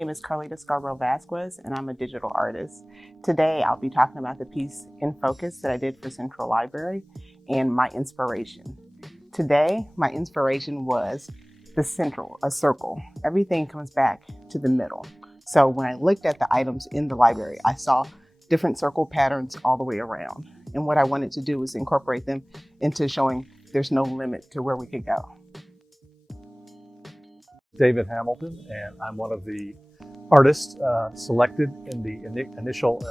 My name is Carlita Scarborough-Vasquez, and I'm a digital artist. Today, I'll be talking about the piece In Focus that I did for Central Library and my inspiration. Today, my inspiration was the central, a circle. Everything comes back to the middle. So when I looked at the items in the library, I saw different circle patterns all the way around. And what I wanted to do was incorporate them into showing there's no limit to where we could go. David Hamilton, and I'm one of the artists selected in the initial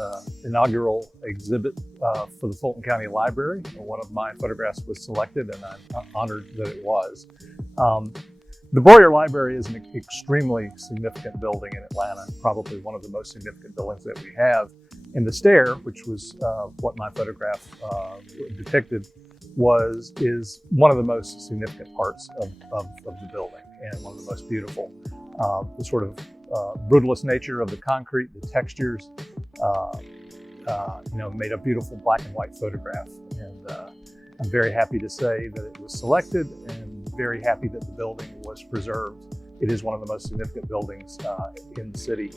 inaugural exhibit for the Fulton County Library. One of my photographs was selected, and I'm honored that it was. The Boyer Library is an extremely significant building in Atlanta, probably one of the most significant buildings that we have. And the stair, which was what my photograph depicted, is one of the most significant parts of the building, and one of the most beautiful. The sort of brutalist nature of the concrete, the textures, made a beautiful black and white photograph. And I'm very happy to say that it was selected, and very happy that the building was preserved. It is one of the most significant buildings in the city,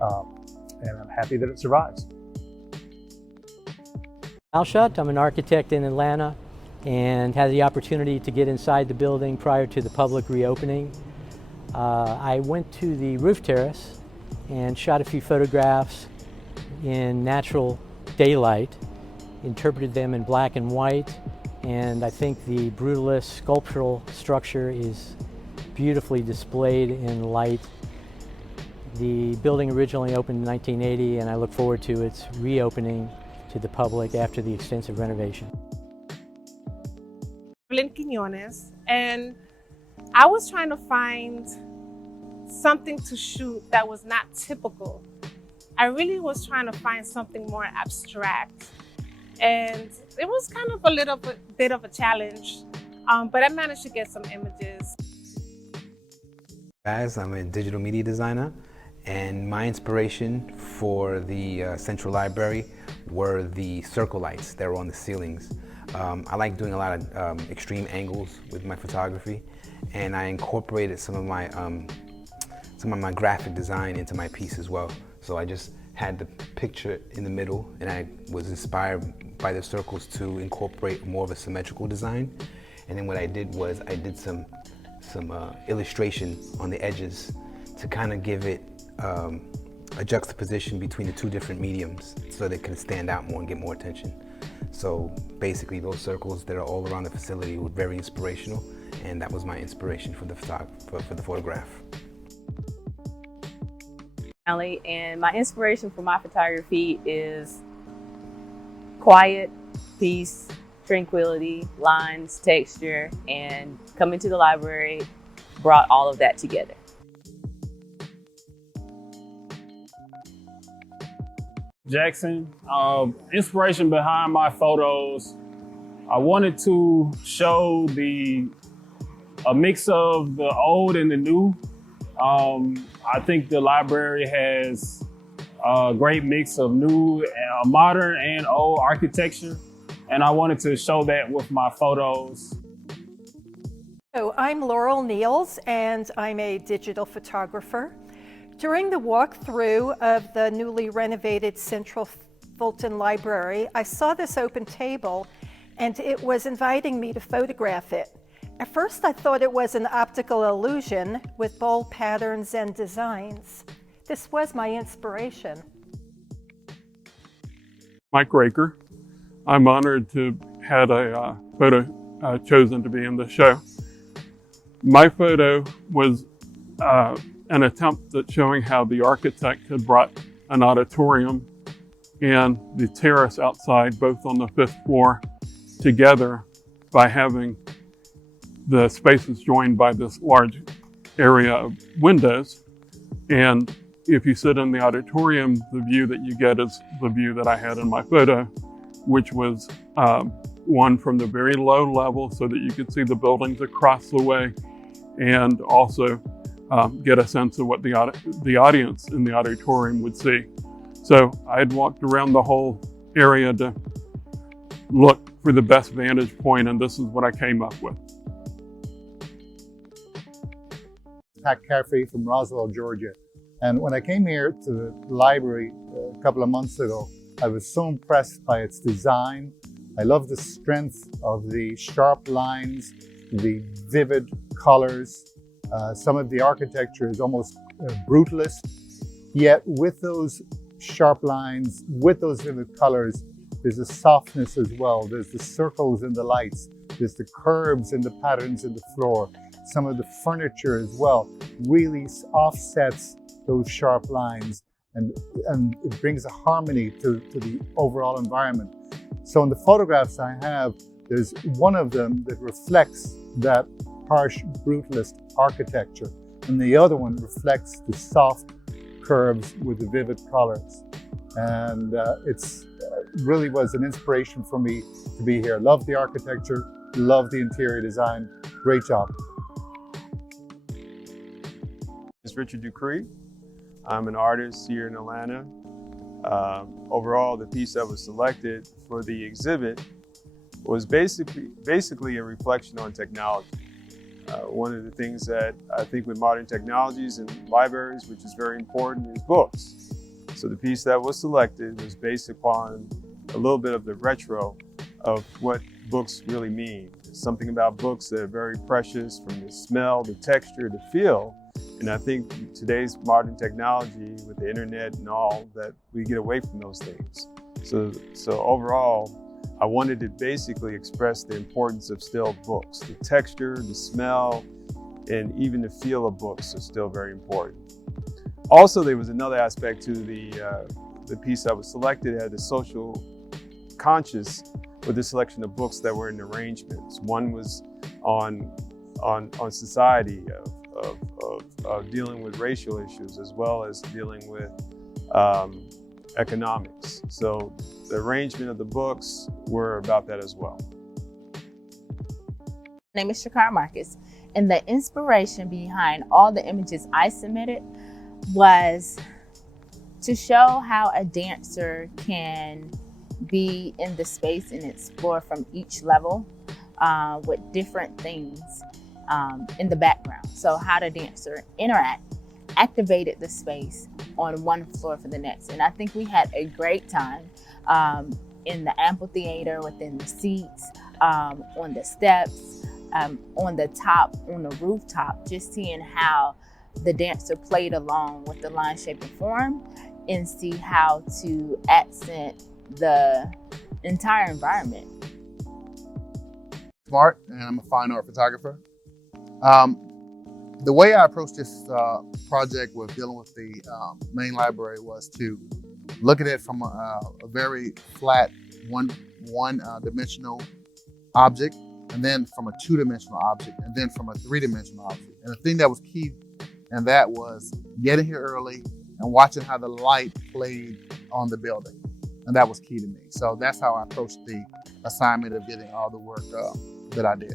and I'm happy that it survives. Varsha, I'm an architect in Atlanta and had the opportunity to get inside the building prior to the public reopening. I went to the roof terrace and shot a few photographs in natural daylight, interpreted them in black and white, and I think the brutalist sculptural structure is beautifully displayed in light. The building originally opened in 1980, and I look forward to its reopening to the public after the extensive renovation. Evelyn Quinones, and I was trying to find something to shoot that was not typical. I really was trying to find something more abstract, and it was kind of a little bit of a challenge, but I managed to get some images. Guys, I'm a digital media designer, and my inspiration for the Central Library were the circle lights that were on the ceilings. I like doing a lot of extreme angles with my photography, and I incorporated some of my graphic design into my piece as well. So I just had the picture in the middle, and I was inspired by the circles to incorporate more of a symmetrical design. And then what I did was I did some illustration on the edges to kind of give it a juxtaposition between the two different mediums so they can stand out more and get more attention. So basically those circles that are all around the facility were very inspirational, and that was my inspiration for the photograph. And my inspiration for my photography is quiet, peace, tranquility, lines, texture, and coming to the library brought all of that together. Jackson, inspiration behind my photos, I wanted to show a mix of the old and the new. I think the library has a great mix of new, modern and old architecture, and I wanted to show that with my photos. So I'm Laurel Niels, and I'm a digital photographer. During the walkthrough of the newly renovated Central Fulton Library, I saw this open table, and it was inviting me to photograph it. At first, I thought it was an optical illusion with bold patterns and designs. This was my inspiration. Mike Raker. I'm honored to have a photo chosen to be in the show. My photo was an attempt at showing how the architect had brought an auditorium and the terrace outside, both on the 5th floor, together by having the spaces joined by this large area of windows. And if you sit in the auditorium, the view that you get is the view that I had in my photo, which was one from the very low level so that you could see the buildings across the way, and also get a sense of what the audience in the auditorium would see. So I had walked around the whole area to look for the best vantage point, and this is what I came up with. Pat Caffrey from Roswell, Georgia. And when I came here to the library a couple of months ago, I was so impressed by its design. I love the strength of the sharp lines, the vivid colors. Some of the architecture is almost brutalist, yet with those sharp lines, with those vivid colors, there's a softness as well. There's the circles in the lights, there's the curves and the patterns in the floor. Some of the furniture as well really offsets those sharp lines, and it brings a harmony to the overall environment. So in the photographs I have, there's one of them that reflects that harsh brutalist architecture, and the other one reflects the soft curves with the vivid colors. And it's really was an inspiration for me to be here. Love the architecture, love the interior design. Great job. It's Richard Dupree. I'm an artist here in Atlanta. Overall, the piece that was selected for the exhibit was basically a reflection on technology. One of the things that I think with modern technologies and libraries, which is very important, is books. So the piece that was selected was based upon a little bit of the retro of what books really mean. There's something about books that are very precious, from the smell, the texture, the feel. And I think today's modern technology with the internet and all, that we get away from those things. So overall, I wanted to basically express the importance of still books. The texture, the smell, and even the feel of books are still very important. Also, there was another aspect to the piece that was selected. It had the social conscious with the selection of books that were in arrangements. One was on society, of dealing with racial issues, as well as dealing with economics. So the arrangement of the books were about that as well. My name is Shakar Marcus, and the inspiration behind all the images I submitted was to show how a dancer can be in the space and explore from each level with different things in the background. So how the dancer activated the space on one floor for the next. And I think we had a great time in the amphitheater, within the seats, on the steps, on the top, on the rooftop, just seeing how the dancer played along with the line, shape, and form, and see how to accent the entire environment. Smart, and I'm a fine art photographer. The way I approached this project with dealing with the main library was to look at it from a very flat one-dimensional object, and then from a two-dimensional object, and then from a three-dimensional object. And the thing that was key in that was getting here early and watching how the light played on the building. And that was key to me. So that's how I approached the assignment of getting all the work that I did.